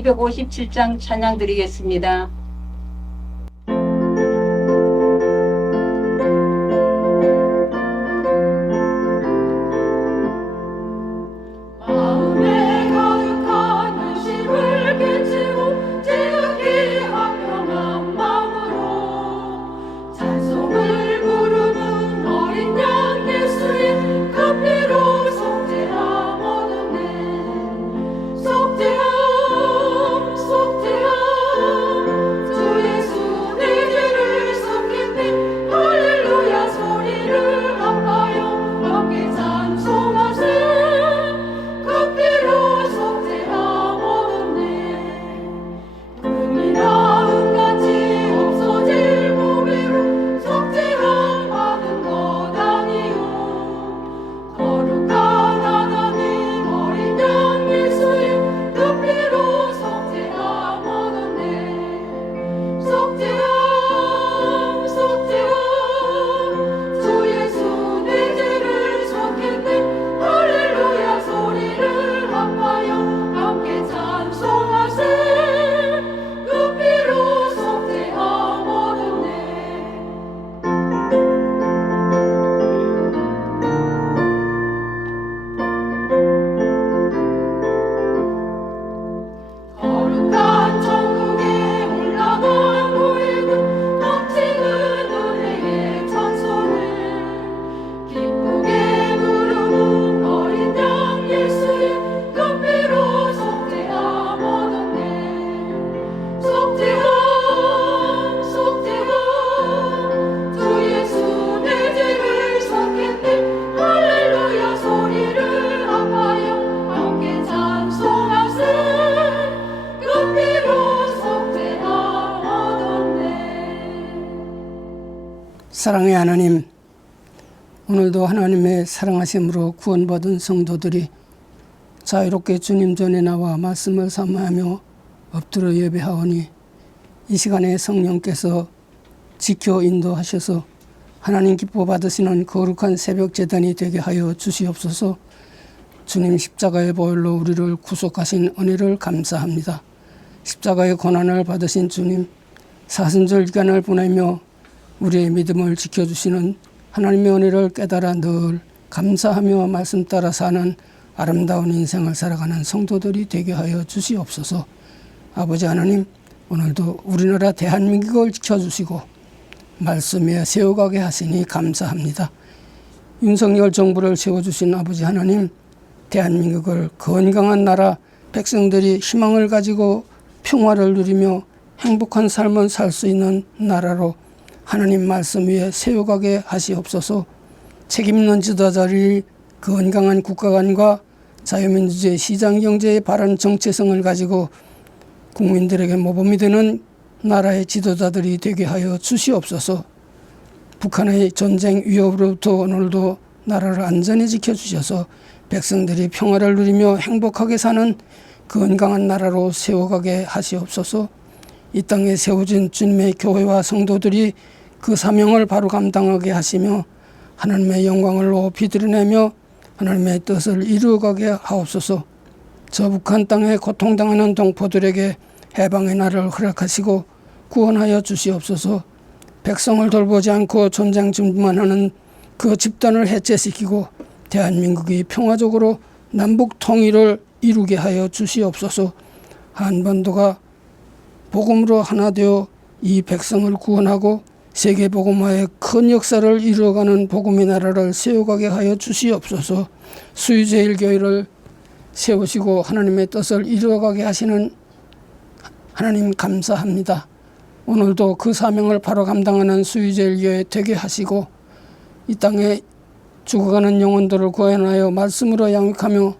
257장 찬양 드리겠습니다. 사랑의 하나님, 오늘도 하나님의 사랑하심으로 구원받은 성도들이 자유롭게 주님 전에 나와 말씀을 삼하며 엎드려 예배하오니 이 시간에 성령께서 지켜 인도하셔서 하나님 기뻐 받으시는 거룩한 새벽 제단이 되게 하여 주시옵소서. 주님 십자가의 보혈로 우리를 구속하신 은혜를 감사합니다. 십자가의 고난을 받으신 주님, 사순절 기간을 보내며 우리의 믿음을 지켜주시는 하나님의 은혜를 깨달아 늘 감사하며 말씀 따라 사는 아름다운 인생을 살아가는 성도들이 되게 하여 주시옵소서. 아버지 하나님, 오늘도 우리나라 대한민국을 지켜주시고 말씀에 세워가게 하시니 감사합니다. 윤석열 정부를 세워주신 아버지 하나님, 대한민국을 건강한 나라, 백성들이 희망을 가지고 평화를 누리며 행복한 삶을 살 수 있는 나라로 하나님 말씀 위에 세워가게 하시옵소서. 책임있는 지도자들이 건강한 국가관과 자유민주주의 시장경제의 바른 정체성을 가지고 국민들에게 모범이 되는 나라의 지도자들이 되게 하여 주시옵소서. 북한의 전쟁 위협으로부터 오늘도 나라를 안전히 지켜주셔서 백성들이 평화를 누리며 행복하게 사는 건강한 나라로 세워가게 하시옵소서. 이 땅에 세워진 주님의 교회와 성도들이 그 사명을 바로 감당하게 하시며 하나님의 영광을 높이 드러내며 하나님의 뜻을 이루어가게 하옵소서. 저 북한 땅에 고통당하는 동포들에게 해방의 날을 허락하시고 구원하여 주시옵소서. 백성을 돌보지 않고 전쟁 준비만 하는 그 집단을 해체시키고 대한민국이 평화적으로 남북 통일을 이루게 하여 주시옵소서. 한반도가 복음으로 하나 되어 이 백성을 구원하고 세계 복음화의 큰 역사를 이루어가는 복음의 나라를 세워가게 하여 주시옵소서. 수유제일교회를 세우시고 하나님의 뜻을 이루어가게 하시는 하나님 감사합니다. 오늘도 그 사명을 바로 감당하는 수유제일교회 되게 하시고 이 땅에 죽어가는 영혼들을 구원하여 말씀으로 양육하며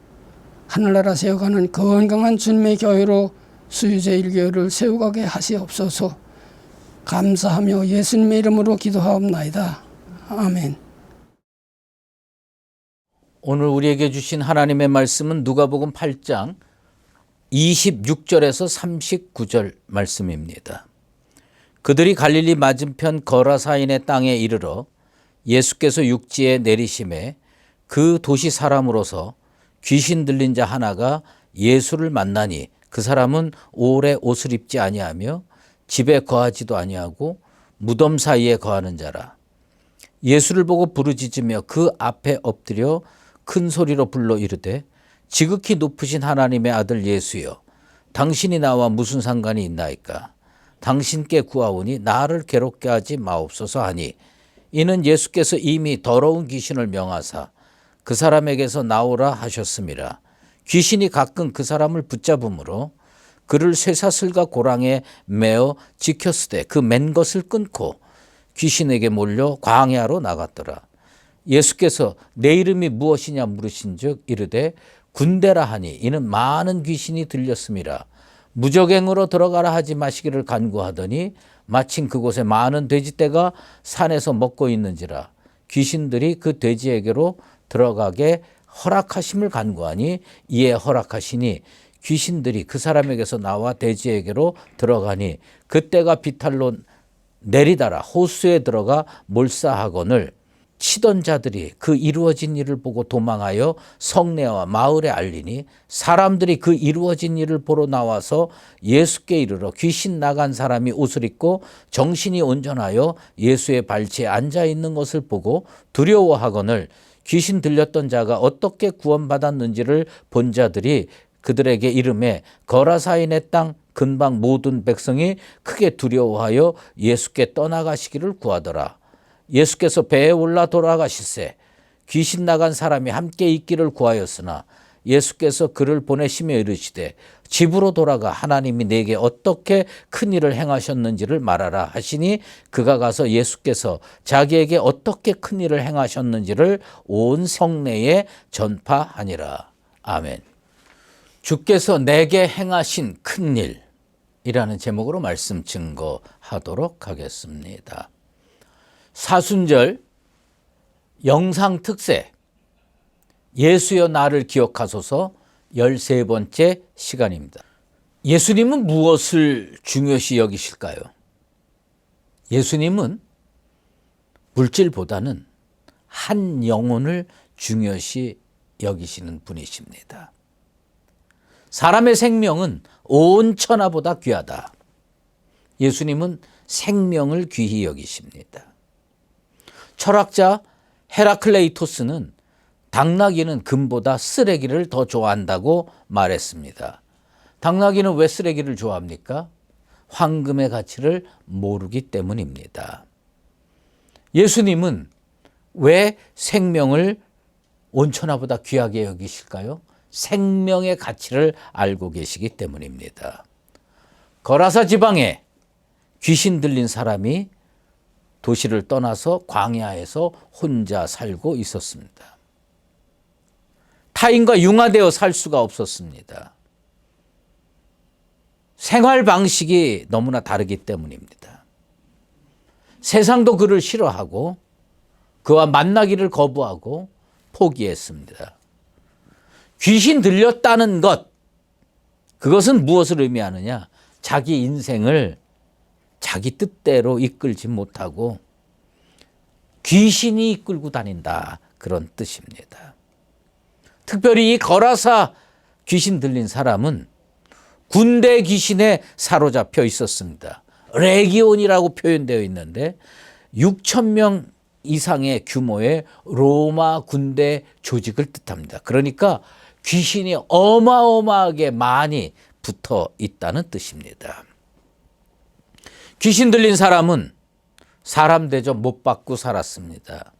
하늘나라 세워가는 건강한 주님의 교회로 수유제일교회를 세워가게 하시옵소서. 감사하며 예수님의 이름으로 기도하옵나이다. 아멘. 오늘 우리에게 주신 하나님의 말씀은 누가복음 8장 26절에서 39절 말씀입니다. 그들이 갈릴리 맞은편 거라사인의 땅에 이르러 예수께서 육지에 내리심에 그 도시 사람으로서 귀신 들린 자 하나가 예수를 만나니 그 사람은 오래 옷을 입지 아니하며 집에 거하지도 아니하고 무덤 사이에 거하는 자라. 예수를 보고 부르짖으며 그 앞에 엎드려 큰 소리로 불러 이르되 지극히 높으신 하나님의 아들 예수여, 당신이 나와 무슨 상관이 있나이까? 당신께 구하오니 나를 괴롭게 하지 마옵소서 하니, 이는 예수께서 이미 더러운 귀신을 명하사 그 사람에게서 나오라 하셨음이라. 귀신이 가끔 그 사람을 붙잡음으로 그를 쇠사슬과 고랑에 매어 지켰으되 그 맨 것을 끊고 귀신에게 몰려 광야로 나갔더라. 예수께서 내 이름이 무엇이냐 물으신즉 이르되 군대라 하니, 이는 많은 귀신이 들렸음이라. 무적행으로 들어가라 하지 마시기를 간구하더니 마침 그곳에 많은 돼지떼가 산에서 먹고 있는지라. 귀신들이 그 돼지에게로 들어가게 허락하심을 간구하니 이에 허락하시니 귀신들이 그 사람에게서 나와 돼지에게로 들어가니 그때가 비탈로 내리다라 호수에 들어가 몰사하거늘 치던 자들이 그 이루어진 일을 보고 도망하여 성내와 마을에 알리니 사람들이 그 이루어진 일을 보러 나와서 예수께 이르러 귀신 나간 사람이 옷을 입고 정신이 온전하여 예수의 발치에 앉아 있는 것을 보고 두려워하거늘 귀신 들렸던 자가 어떻게 구원받았는지를 본 자들이 그들에게 이르매 거라사인의 땅 근방 모든 백성이 크게 두려워하여 예수께 떠나가시기를 구하더라. 예수께서 배에 올라 돌아가실새 귀신 나간 사람이 함께 있기를 구하였으나 예수께서 그를 보내시며 이르시되 집으로 돌아가 하나님이 내게 어떻게 큰 일을 행하셨는지를 말하라 하시니 그가 가서 예수께서 자기에게 어떻게 큰 일을 행하셨는지를 온 성내에 전파하니라. 아멘. 주께서 내게 행하신 큰 일이라는 제목으로 말씀 증거하도록 하겠습니다. 사순절 영상 특세 예수여 나를 기억하소서 13번째 시간입니다. 예수님은 무엇을 중요시 여기실까요? 예수님은 물질보다는 한 영혼을 중요시 여기시는 분이십니다. 사람의 생명은 온 천하보다 귀하다. 예수님은 생명을 귀히 여기십니다. 철학자 헤라클레이토스는 당나귀는 금보다 쓰레기를 더 좋아한다고 말했습니다. 당나귀는 왜 쓰레기를 좋아합니까? 황금의 가치를 모르기 때문입니다. 예수님은 왜 생명을 온천하보다 귀하게 여기실까요? 생명의 가치를 알고 계시기 때문입니다. 거라사 지방에 귀신 들린 사람이 도시를 떠나서 광야에서 혼자 살고 있었습니다. 타인과 융화되어 살 수가 없었습니다. 생활 방식이 너무나 다르기 때문입니다. 세상도 그를 싫어하고 그와 만나기를 거부하고 포기했습니다. 귀신 들렸다는 것, 그것은 무엇을 의미하느냐? 자기 인생을 자기 뜻대로 이끌지 못하고 귀신이 이끌고 다닌다, 그런 뜻입니다. 특별히 이 거라사 귀신 들린 사람은 군대 귀신에 사로잡혀 있었습니다. 레기온이라고 표현되어 있는데 6천 명 이상의 규모의 로마 군대 조직을 뜻합니다. 그러니까 귀신이 어마어마하게 많이 붙어 있다는 뜻입니다. 귀신 들린 사람은 사람 대접 못 받고 살았습니다.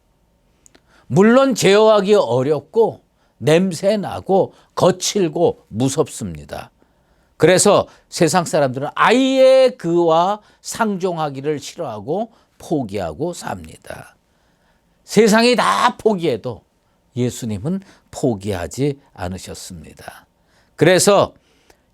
물론 제어하기 어렵고 냄새나고 거칠고 무섭습니다. 그래서 세상 사람들은 아예 그와 상종하기를 싫어하고 포기하고 삽니다. 세상이 다 포기해도 예수님은 포기하지 않으셨습니다. 그래서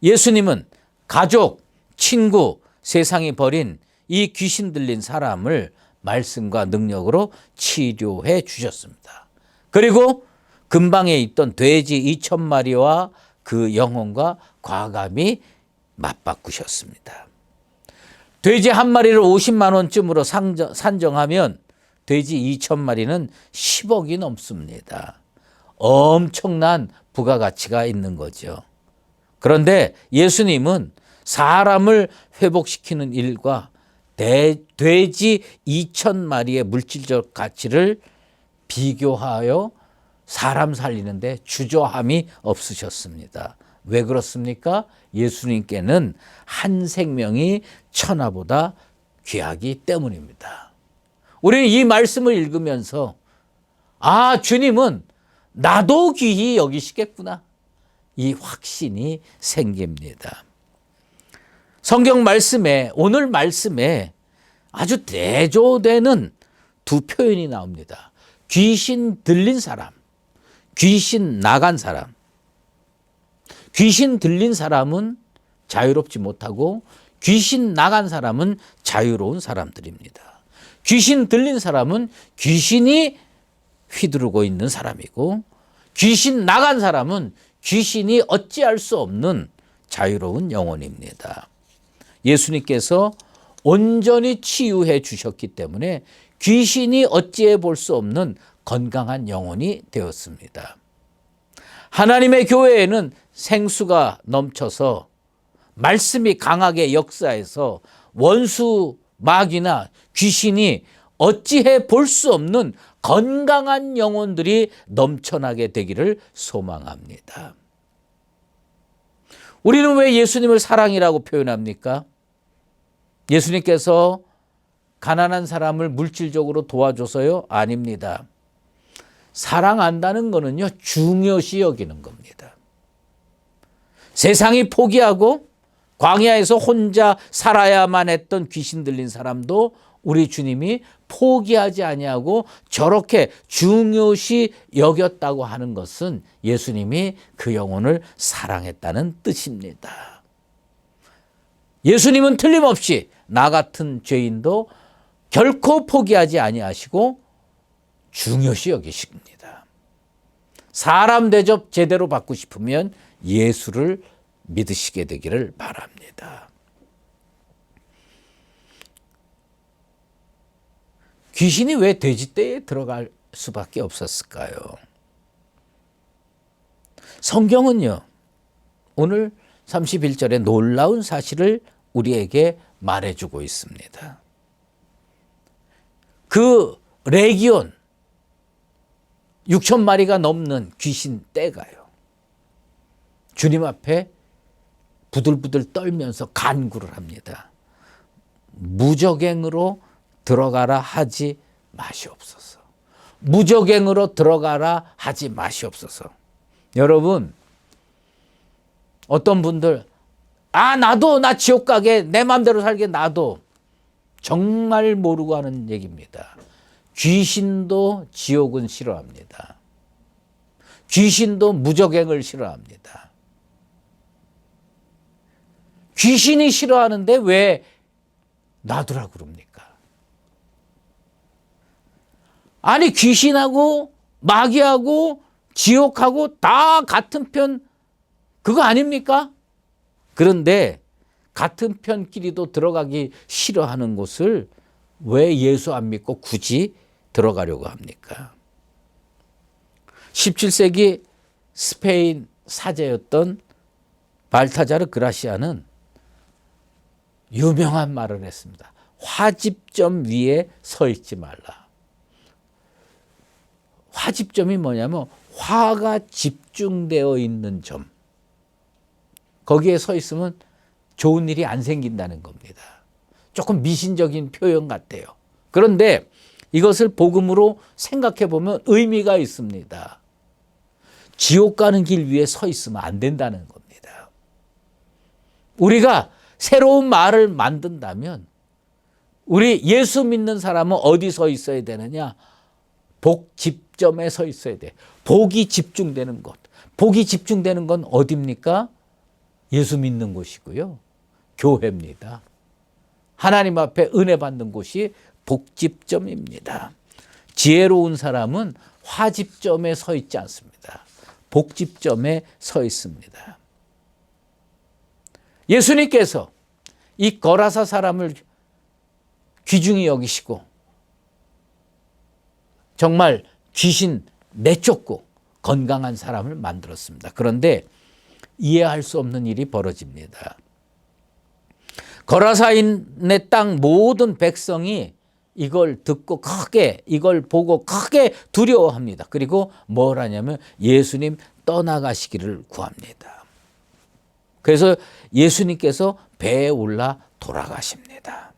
예수님은 가족, 친구, 세상이 버린 이 귀신 들린 사람을 말씀과 능력으로 치료해 주셨습니다. 그리고 근방에 있던 돼지 2,000마리와 그 영혼과 과감히 맞바꾸셨습니다. 돼지 한 마리를 50만 원쯤으로 산정하면 돼지 2,000마리는 10억이 넘습니다. 엄청난 부가가치가 있는 거죠. 그런데 예수님은 사람을 회복시키는 일과 돼지 2,000마리의 물질적 가치를 비교하여 사람 살리는데 주저함이 없으셨습니다. 왜 그렇습니까? 예수님께는 한 생명이 천하보다 귀하기 때문입니다. 우리는 이 말씀을 읽으면서 주님은 나도 귀히 여기시겠구나. 이 확신이 생깁니다. 성경 말씀에, 오늘 말씀에 아주 대조되는 두 표현이 나옵니다. 귀신 들린 사람, 귀신 나간 사람. 귀신 들린 사람은 자유롭지 못하고 귀신 나간 사람은 자유로운 사람들입니다. 귀신 들린 사람은 귀신이 휘두르고 있는 사람이고, 귀신 나간 사람은 귀신이 어찌할 수 없는 자유로운 영혼입니다. 예수님께서 온전히 치유해 주셨기 때문에 귀신이 어찌해 볼 수 없는 건강한 영혼이 되었습니다. 하나님의 교회에는 생수가 넘쳐서 말씀이 강하게 역사해서 원수 마귀나 귀신이 어찌해 볼 수 없는 건강한 영혼들이 넘쳐나게 되기를 소망합니다. 우리는 왜 예수님을 사랑이라고 표현합니까? 예수님께서 가난한 사람을 물질적으로 도와줘서요? 아닙니다. 사랑한다는 것은요, 중요시 여기는 겁니다. 세상이 포기하고 광야에서 혼자 살아야만 했던 귀신 들린 사람도 우리 주님이 포기하지 아니하고 저렇게 중요시 여겼다고 하는 것은 예수님이 그 영혼을 사랑했다는 뜻입니다. 예수님은 틀림없이 나 같은 죄인도 결코 포기하지 아니하시고 중요시 여기십니다. 사람 대접 제대로 받고 싶으면 예수를 믿으시게 되기를 바랍니다. 귀신이 왜 돼지떼에 들어갈 수밖에 없었을까요? 성경은요, 오늘 31절에 놀라운 사실을 우리에게 말해주고 있습니다. 그 레기온 6,000마리가 넘는 귀신 떼가요, 주님 앞에 부들부들 떨면서 간구를 합니다. 무적행으로 들어가라 하지 마시옵소서. 무적행으로 들어가라 하지 마시옵소서. 여러분, 어떤 분들 나도 나 지옥 가게 내 마음대로 살게 놔도, 정말 모르고 하는 얘기입니다. 귀신도 지옥은 싫어합니다. 귀신도 무적행을 싫어합니다. 귀신이 싫어하는데 왜 놔두라고 그럽니까? 아니, 귀신하고 마귀하고 지옥하고 다 같은 편, 그거 아닙니까? 그런데 같은 편끼리도 들어가기 싫어하는 곳을 왜 예수 안 믿고 굳이 들어가려고 합니까? 17세기 스페인 사제였던 발타자르 그라시아는 유명한 말을 했습니다. 화집점 위에 서 있지 말라. 화집점이 뭐냐면 화가 집중되어 있는 점, 거기에 서 있으면 좋은 일이 안 생긴다는 겁니다. 조금 미신적인 표현 같아요. 그런데 이것을 복음으로 생각해 보면 의미가 있습니다. 지옥 가는 길 위에 서 있으면 안 된다는 겁니다. 우리가 새로운 말을 만든다면 우리 예수 믿는 사람은 어디 서 있어야 되느냐? 복집점에 서 있어야 돼. 복이 집중되는 곳. 복이 집중되는 건 어디입니까? 예수 믿는 곳이고요. 교회입니다. 하나님 앞에 은혜 받는 곳이 복집점입니다. 지혜로운 사람은 화집점에 서 있지 않습니다. 복집점에 서 있습니다. 예수님께서 이 거라사 사람을 귀중히 여기시고 정말 귀신 내쫓고 건강한 사람을 만들었습니다. 그런데 이해할 수 없는 일이 벌어집니다. 거라사인의 땅 모든 백성이 이걸 듣고 크게, 이걸 보고 크게 두려워합니다. 그리고 뭘 하냐면 예수님 떠나가시기를 구합니다. 그래서 예수님께서 배에 올라 돌아가십니다.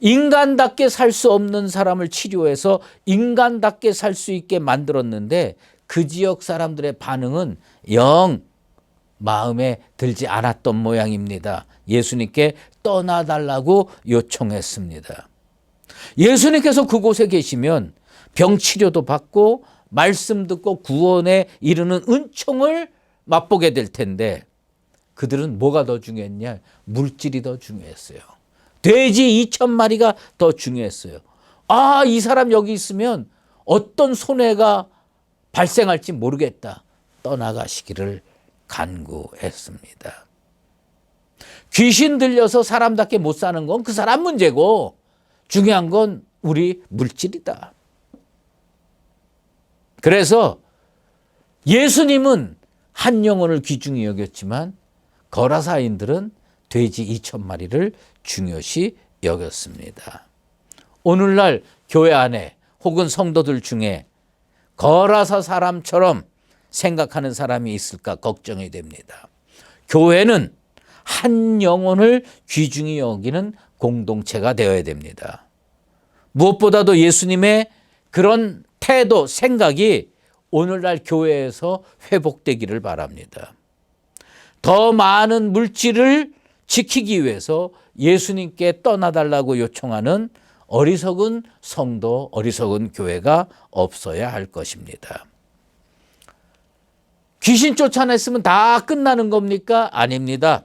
인간답게 살 수 없는 사람을 치료해서 인간답게 살 수 있게 만들었는데 그 지역 사람들의 반응은 영 마음에 들지 않았던 모양입니다. 예수님께 떠나달라고 요청했습니다. 예수님께서 그곳에 계시면 병치료도 받고 말씀 듣고 구원에 이르는 은총을 맛보게 될 텐데 그들은 뭐가 더 중요했냐? 물질이 더 중요했어요. 돼지 2,000마리가 더 중요했어요. 아, 이 사람 여기 있으면 어떤 손해가 발생할지 모르겠다. 떠나가시기를 간구했습니다. 귀신 들려서 사람답게 못 사는 건 그 사람 문제고 중요한 건 우리 물질이다. 그래서 예수님은 한 영혼을 귀중히 여겼지만 거라사인들은 돼지 2,000마리를 중요시 여겼습니다. 오늘날 교회 안에 혹은 성도들 중에 거라사 사람처럼 생각하는 사람이 있을까 걱정이 됩니다. 교회는 한 영혼을 귀중히 여기는 공동체가 되어야 됩니다. 무엇보다도 예수님의 그런 태도, 생각이 오늘날 교회에서 회복되기를 바랍니다. 더 많은 물질을 지키기 위해서 예수님께 떠나달라고 요청하는 어리석은 성도, 어리석은 교회가 없어야 할 것입니다. 귀신 쫓아냈으면 다 끝나는 겁니까? 아닙니다.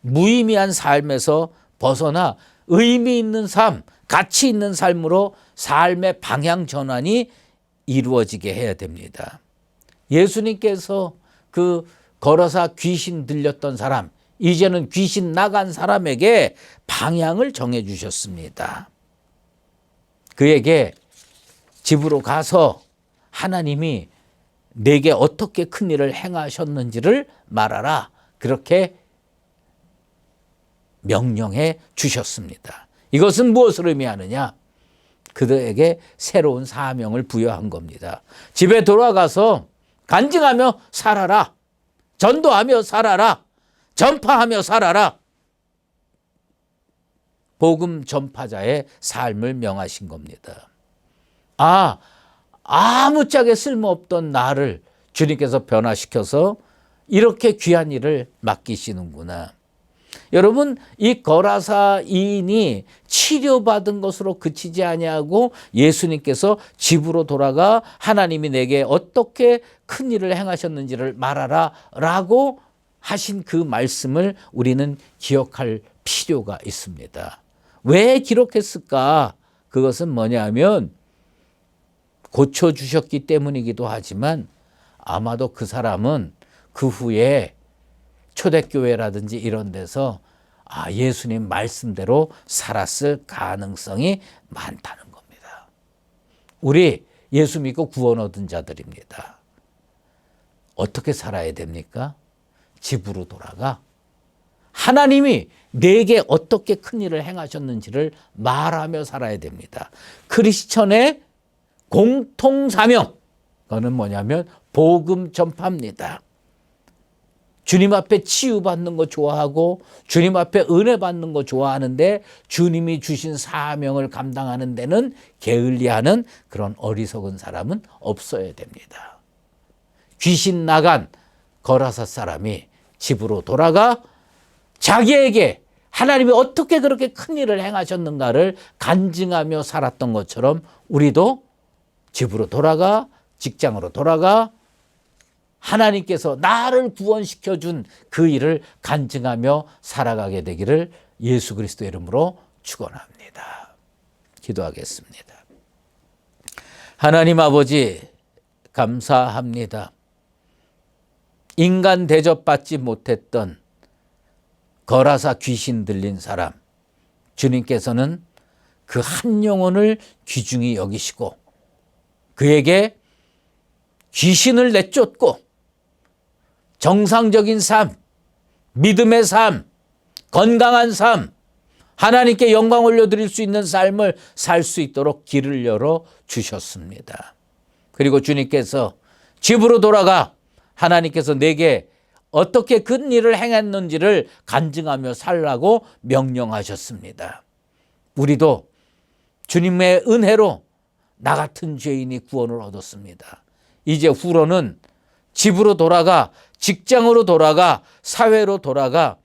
무의미한 삶에서 벗어나 의미 있는 삶, 가치 있는 삶으로 삶의 방향 전환이 이루어지게 해야 됩니다. 예수님께서 그 걸어서 귀신 들렸던 사람, 이제는 귀신 나간 사람에게 방향을 정해 주셨습니다. 그에게 집으로 가서 하나님이 내게 어떻게 큰 일을 행하셨는지를 말하라. 그렇게 명령해 주셨습니다. 이것은 무엇을 의미하느냐? 그들에게 새로운 사명을 부여한 겁니다. 집에 돌아가서 간증하며 살아라. 전도하며 살아라. 전파하며 살아라. 복음 전파자의 삶을 명하신 겁니다. 아무짝에 쓸모없던 나를 주님께서 변화시켜서 이렇게 귀한 일을 맡기시는구나. 여러분, 이 거라사인이 치료받은 것으로 그치지 아니하고 예수님께서 집으로 돌아가 하나님이 내게 어떻게 큰 일을 행하셨는지를 말하라 라고 하신 그 말씀을 우리는 기억할 필요가 있습니다. 왜 기록했을까? 그것은 뭐냐면 고쳐주셨기 때문이기도 하지만 아마도 그 사람은 그 후에 초대교회라든지 이런 데서 예수님 말씀대로 살았을 가능성이 많다는 겁니다. 우리 예수 믿고 구원 얻은 자들입니다. 어떻게 살아야 됩니까? 집으로 돌아가 하나님이 내게 어떻게 큰 일을 행하셨는지를 말하며 살아야 됩니다. 크리스천의 공통사명, 그거는 뭐냐면 복음 전파입니다. 주님 앞에 치유받는 거 좋아하고 주님 앞에 은혜 받는 거 좋아하는데 주님이 주신 사명을 감당하는 데는 게을리하는 그런 어리석은 사람은 없어야 됩니다. 귀신 나간 거라사 사람이 집으로 돌아가 자기에게 하나님이 어떻게 그렇게 큰 일을 행하셨는가를 간증하며 살았던 것처럼 우리도 집으로 돌아가 직장으로 돌아가 하나님께서 나를 구원시켜준 그 일을 간증하며 살아가게 되기를 예수 그리스도 이름으로 축원합니다. 기도하겠습니다. 하나님 아버지 감사합니다. 인간 대접받지 못했던 거라사 귀신 들린 사람, 주님께서는 그 한 영혼을 귀중히 여기시고 그에게 귀신을 내쫓고 정상적인 삶, 믿음의 삶, 건강한 삶, 하나님께 영광 올려드릴 수 있는 삶을 살 수 있도록 길을 열어 주셨습니다. 그리고 주님께서 집으로 돌아가 하나님께서 내게 어떻게 그 일을 행했는지를 간증하며 살라고 명령하셨습니다. 우리도 주님의 은혜로 나 같은 죄인이 구원을 얻었습니다. 이제 후로는 집으로 돌아가, 직장으로 돌아가, 사회로 돌아가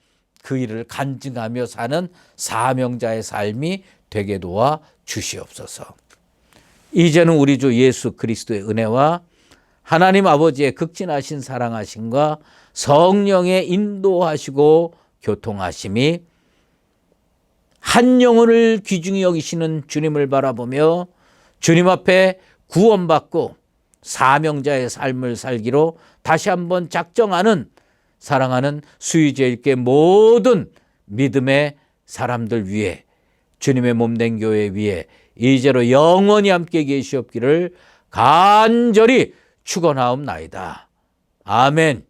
그 일을 간증하며 사는 사명자의 삶이 되게 도와 주시옵소서. 이제는 우리 주 예수 그리스도의 은혜와 하나님 아버지의 극진하신 사랑하심과 성령의 인도하시고 교통하심이 한 영혼을 귀중히 여기시는 주님을 바라보며 주님 앞에 구원받고 사명자의 삶을 살기로 다시 한번 작정하는 사랑하는 수의제일교회 모든 믿음의 사람들 위해 주님의 몸된 교회 위에 이제로 영원히 함께 계시옵기를 간절히 축원하옵나이다. 아멘.